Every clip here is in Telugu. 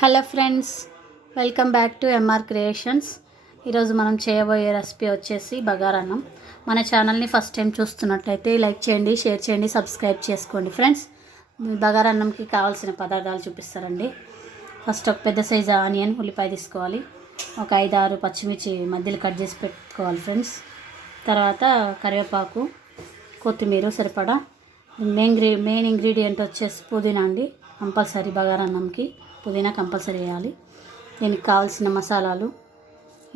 Hello friends, welcome back to M R creations. ఈరోజు మనం చేయబోయే రెసిపీ వచ్చేసి బగారన్నం. మన ఛానల్ని ఫస్ట్ టైం చూస్తున్నట్లయితే లైక్ చేయండి, షేర్ చేయండి, సబ్స్క్రైబ్ చేసుకోండి. ఫ్రెండ్స్, బగారన్నంకి కావాల్సిన పదార్థాలు చూపిస్తారండి. ఫస్ట్ ఒక పెద్ద సైజు ఆనియన్ ఉల్లిపాయ తీసుకోవాలి. ఒక 5-6 పచ్చిమిర్చి మధ్యలో కట్ చేసి పెట్టుకోవాలి ఫ్రెండ్స్. తర్వాత కరివేపాకు, కొత్తిమీర సరిపడా. మెయిన్ ఇంగ్రీడియంట్ వచ్చేసి పుదీనా అండి. కంపల్సరీ బగారన్నంకి పుదీనా కంపల్సరీ వేయాలి. దీనికి కావాల్సిన మసాలాలు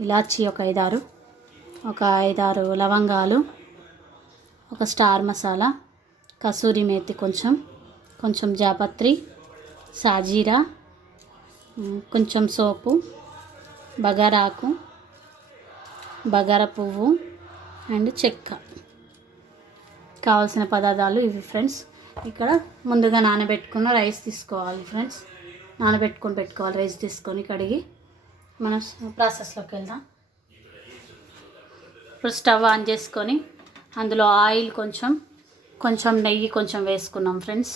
ఇలాచి ఒక 5-6 లవంగాలు, ఒక స్టార్ మసాలా, కసూరి మేతి కొంచెం జాపత్రి, సాజీరా, కొంచెం సోపు, బగారాకు, బగారా పువ్వు అండ్ చెక్క. కావాల్సిన పదార్థాలు ఇవి ఫ్రెండ్స్. ఇక్కడ ముందుగా నానబెట్టుకున్న రైస్ తీసుకోవాలి ఫ్రెండ్స్. పెట్టుకోవాలి రైస్ తీసుకొని కడిగి. మనం ప్రాసెస్లోకి వెళ్దాం. ఇప్పుడు స్టవ్ ఆన్ చేసుకొని అందులో ఆయిల్ కొంచెం నెయ్యి వేసుకున్నాం ఫ్రెండ్స్.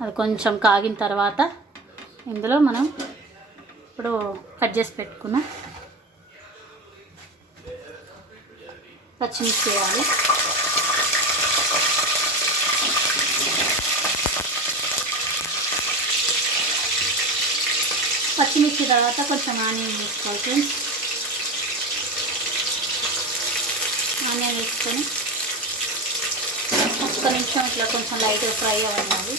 అది కొంచెం కాగిన తర్వాత ఇందులో మనం ఇప్పుడు కట్ చేసి పెట్టుకున్న పచ్చిమిర్చి వేయాలి. పచ్చిమిర్చి తర్వాత కొంచెం ఆనియన్ వేసుకోవాలి ఫ్రెండ్స్. ఆనియన్ వేసుకొని ఒక్క నిమిషం ఇట్లా కొంచెం లైట్గా ఫ్రై అవ్వాలి.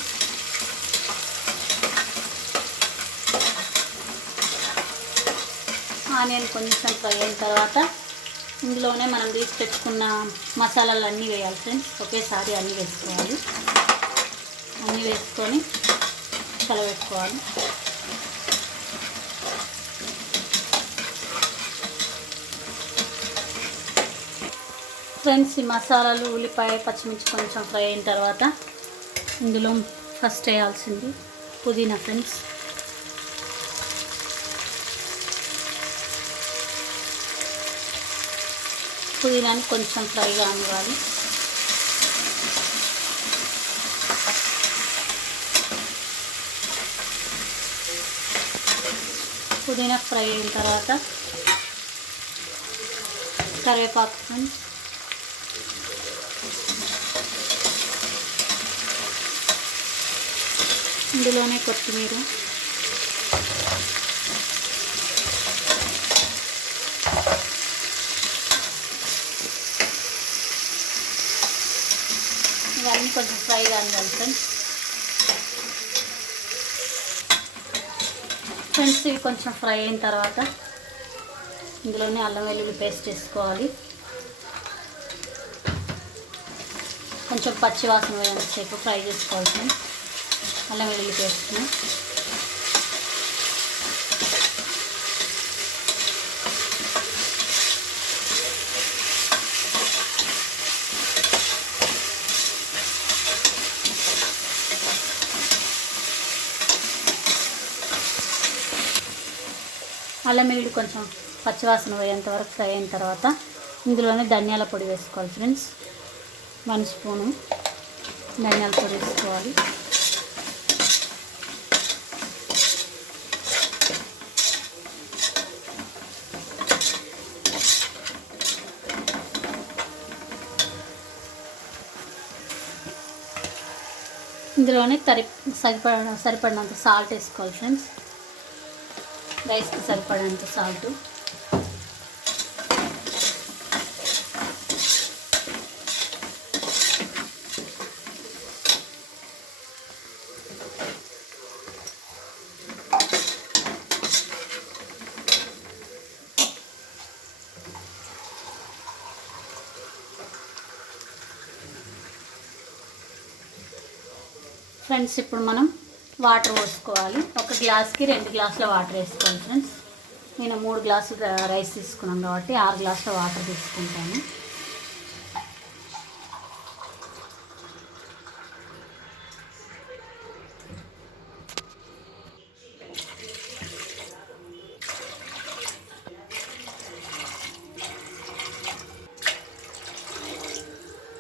ఆనియన్ కొంచెం ఫ్రై అయిన తర్వాత ఇందులోనే మనం తీసి పెట్టుకున్న మసాలాలు అన్నీ వేయాలి ఫ్రెండ్స్. ఒకేసారి అన్నీ వేసుకోవాలి. అన్నీ వేసుకొని కలబెట్టుకోవాలి. ఫ్రెండ్స్, ఈ మసాలాలు ఉల్లిపాయ పచ్చిమిర్చి కొంచెం ఫ్రై అయిన తర్వాత ఇందులో ఫస్ట్ వేయాల్సింది పుదీనా ఫ్రెండ్స్. పుదీనాని కొంచెం ఫ్రైగా అవ్వాలి. పుదీనా ఫ్రై అయిన తర్వాత కరివేపాకు ఫ్రెండ్స్. ఇందులోనే కొత్తిమీర, ఇవన్నీ కొంచెం ఫ్రై కావాలి ఫ్రెండ్స్. ఇవి కొంచెం ఫ్రై అయిన తర్వాత ఇందులోనే అల్లం వెల్లుల్లి పేస్ట్ వేసుకోవాలి. కొంచెం పచ్చి వాసన వేసేపు ఫ్రై చేసుకోవాలి ఫ్రెండ్స్. అల్లం వెల్లుల్లి పేస్ట్ని అల్లం వెల్లుల్లి కొంచెం పచ్చివాసన పోయేంత వరకు ఫ్రై అయిన తర్వాత ఇందులోనే ధనియాల పొడి వేసుకోవాలి ఫ్రెండ్స్. 1 స్పూను ధనియాల పొడి వేసుకోవాలి. ఇందులోనే సరిపడినంత సాల్ట్ వేసుకోవాలి ఫ్రెండ్స్. రైస్కి సరిపడినంత సాల్ట్. ఫ్రెండ్స్, ఇప్పుడు మనం వాటర్ పోసుకోవాలి. ఒక గ్లాస్కి 2 గ్లాసుల వాటర్ వేసుకోవాలి ఫ్రెండ్స్. నేను 3 గ్లాసులు రైస్ తీసుకున్నాను కాబట్టి 6 గ్లాసుల వాటర్ తీసుకుంటాను.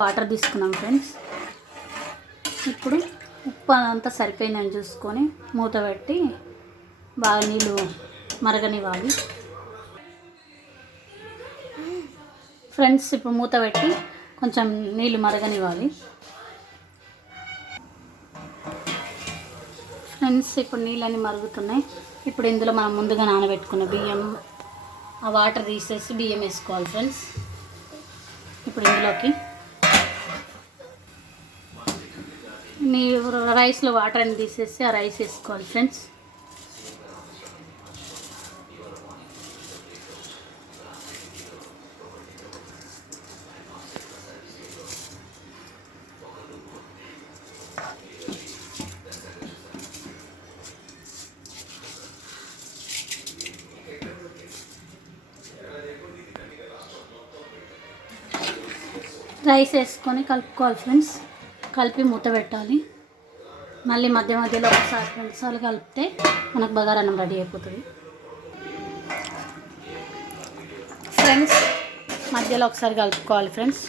వాటర్ తీసుకున్నాం ఫ్రెండ్స్. ఇప్పుడు ఉప్పు అంతా సరిపోయిందని చూసుకొని మూత పెట్టి బాగా నీళ్ళు మరగనివ్వాలి ఫ్రెండ్స్. ఇప్పుడు మూత పెట్టి కొంచెం నీళ్ళు మరగనివ్వాలి ఫ్రెండ్స్. ఇప్పుడు నీళ్ళన్నీ మరుగుతున్నాయి. ఇప్పుడు ఇందులో మనం ముందుగా నానబెట్టుకున్న బియ్యం, ఆ వాటర్ తీసేసి బియ్యం వేసుకోవాలి ఫ్రెండ్స్. ఇప్పుడు ఇందులోకి రైస్లో వాటర్ అని తీసేసి ఆ రైస్ వేసుకోవాలి ఫ్రెండ్స్. రైస్ వేసుకొని కలుపుకోవాలి ఫ్రెండ్స్. కలిపి మూత పెట్టాలి. మళ్ళీ మధ్య మధ్యలో ఒకసారి 2 సార్లు కలిపితే మనకు బగారన్నం రెడీ అయిపోతుంది ఫ్రెండ్స్. మధ్యలో ఒకసారి కలుపుకోవాలి ఫ్రెండ్స్.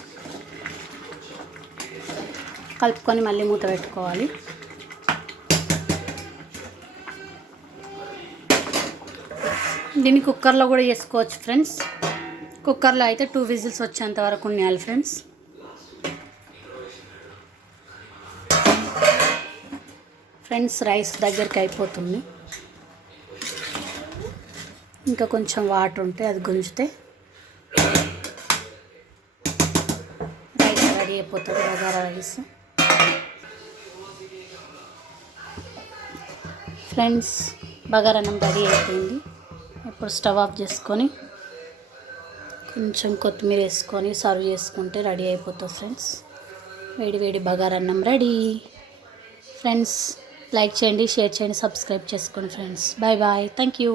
కలుపుకొని మళ్ళీ మూత పెట్టుకోవాలి. దీన్ని కుక్కర్లో కూడా చేసుకోవచ్చు ఫ్రెండ్స్. కుక్కర్లో అయితే 2 విజిల్స్ వచ్చేంత వరకు ఉండాలి ఫ్రెండ్స్. ఫ్రెండ్స్ రైస్ దగ్గరికి అయిపోతుంది. ఇంకా కొంచెం వాటర్ ఉంటే అది గుంజితే రైస్ రెడీ అయిపోతుంది, బగారా రైస్. ఫ్రెండ్స్ బగారన్నం రెడీ అయిపోయింది. ఇప్పుడు స్టవ్ ఆఫ్ చేసుకొని కొంచెం కొత్తిమీర వేసుకొని సర్వ్ చేసుకుంటే రెడీ అయిపోతుంది ఫ్రెండ్స్. వేడి వేడి బగారన్నం రెడీ ఫ్రెండ్స్. లైక్ చేయండి, షేర్ చేయండి, సబ్స్క్రైబ్ చేసుకోండి friends. Bye bye, thank you.